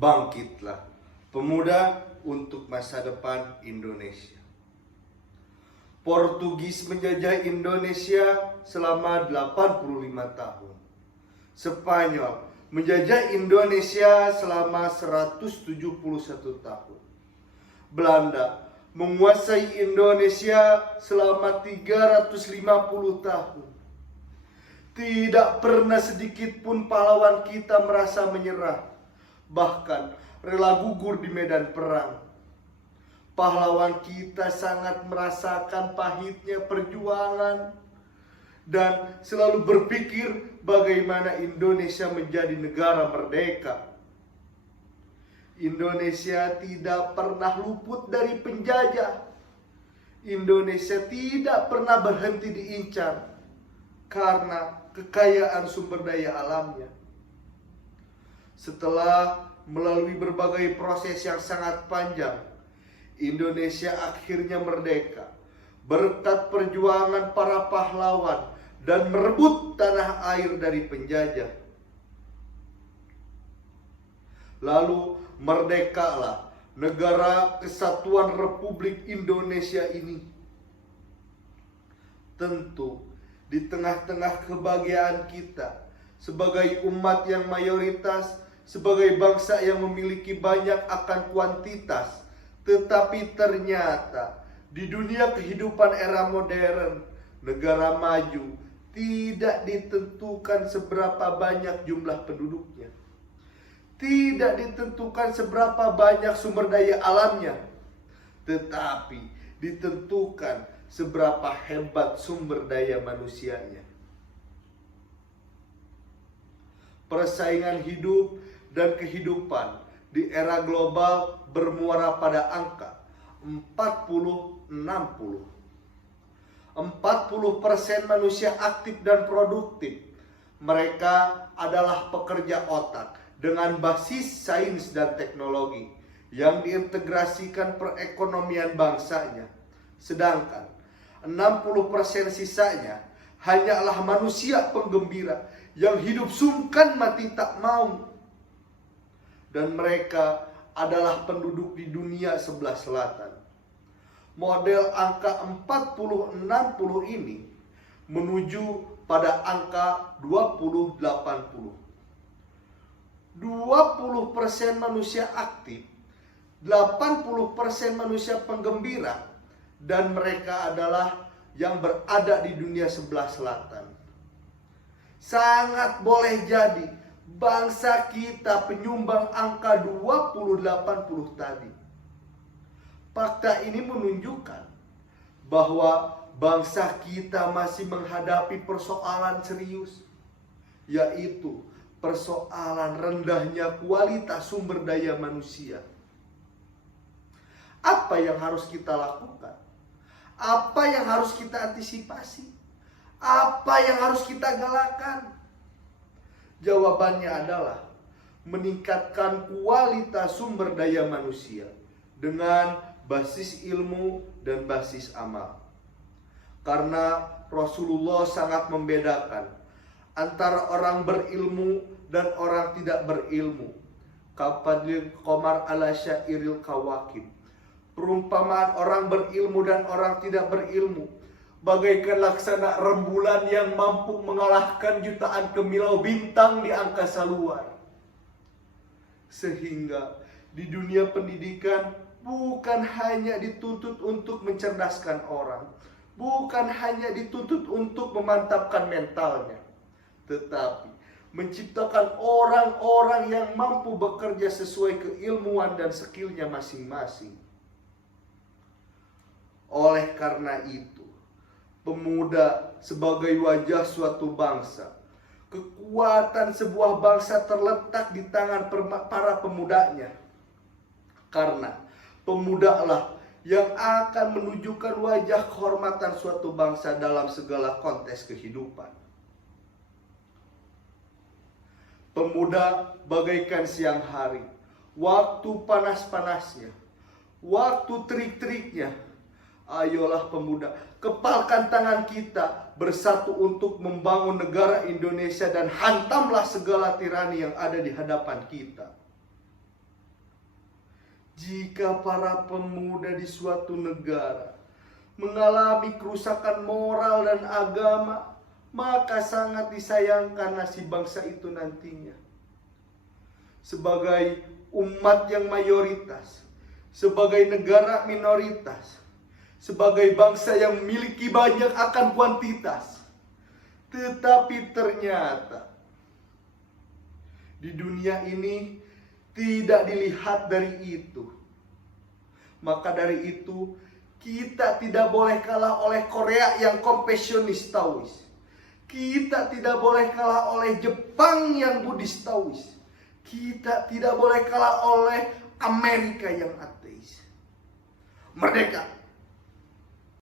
Bangkitlah, pemuda untuk masa depan Indonesia. Portugis menjajah Indonesia selama 85 tahun. Spanyol menjajah Indonesia selama 171 tahun. Belanda menguasai Indonesia selama 350 tahun. Tidak pernah sedikit pun pahlawan kita merasa menyerah, bahkan rela gugur di medan perang. Pahlawan kita sangat merasakan pahitnya perjuangan dan selalu berpikir bagaimana Indonesia menjadi negara merdeka. Indonesia tidak pernah luput dari penjajah. Indonesia tidak pernah berhenti diincar karena kekayaan sumber daya alamnya. Setelah melalui berbagai proses yang sangat panjang, Indonesia akhirnya merdeka berkat perjuangan para pahlawan dan merebut tanah air dari penjajah. Lalu merdekalah negara kesatuan Republik Indonesia ini. Tentu di tengah-tengah kebahagiaan kita sebagai umat yang mayoritas, sebagai bangsa yang memiliki banyak akan kuantitas, tetapi ternyata di dunia kehidupan era modern, negara maju tidak ditentukan seberapa banyak jumlah penduduknya, tidak ditentukan seberapa banyak sumber daya alamnya, tetapi ditentukan seberapa hebat sumber daya manusianya. Persaingan hidup dan kehidupan di era global bermuara pada angka 40-60. 40% manusia aktif dan produktif. Mereka adalah pekerja otak dengan basis sains dan teknologi yang diintegrasikan perekonomian bangsanya. Sedangkan 60% sisanya hanyalah manusia penggembira yang hidup sungkan mati tak mau. Dan mereka adalah penduduk di dunia sebelah selatan. Model angka 40-60 ini menuju pada angka 20-80. 20% manusia aktif, 80% manusia penggembira, dan mereka adalah yang berada di dunia sebelah selatan. Sangat boleh jadi bangsa kita penyumbang angka 20-80 tadi. Fakta ini menunjukkan bahwa bangsa kita masih menghadapi persoalan serius, yaitu persoalan rendahnya kualitas sumber daya manusia. Apa yang harus kita lakukan? Apa yang harus kita antisipasi? Apa yang harus kita galakan? Jawabannya adalah meningkatkan kualitas sumber daya manusia dengan basis ilmu dan basis amal. Karena Rasulullah sangat membedakan antara orang berilmu dan orang tidak berilmu. Kafadil qamar ala syairil kawakib. Perumpamaan orang berilmu dan orang tidak berilmu bagaikan laksana rembulan yang mampu mengalahkan jutaan kemilau bintang di angkasa luar. Sehingga di dunia pendidikan bukan hanya dituntut untuk mencerdaskan orang, bukan hanya dituntut untuk memantapkan mentalnya, tetapi menciptakan orang-orang yang mampu bekerja sesuai keilmuan dan skillnya masing-masing. Oleh karena itu, pemuda sebagai wajah suatu bangsa. Kekuatan sebuah bangsa terletak di tangan para pemudanya. Karena pemudalah yang akan menunjukkan wajah kehormatan suatu bangsa dalam segala konteks kehidupan. Pemuda bagaikan siang hari, waktu panas-panasnya, waktu terik-teriknya. Ayolah pemuda, kepalkan tangan kita bersatu untuk membangun negara Indonesia dan hantamlah segala tirani yang ada di hadapan kita. Jika para pemuda di suatu negara mengalami kerusakan moral dan agama, maka sangat disayangkan nasib bangsa itu nantinya. Sebagai umat yang mayoritas, sebagai negara minoritas, sebagai bangsa yang memiliki banyak akan kuantitas, tetapi ternyata di dunia ini tidak dilihat dari itu. Maka dari itu kita tidak boleh kalah oleh Korea yang kompesionis Taois. Kita tidak boleh kalah oleh Jepang yang Buddhis Taois. Kita tidak boleh kalah oleh Amerika yang ateis. Merdeka!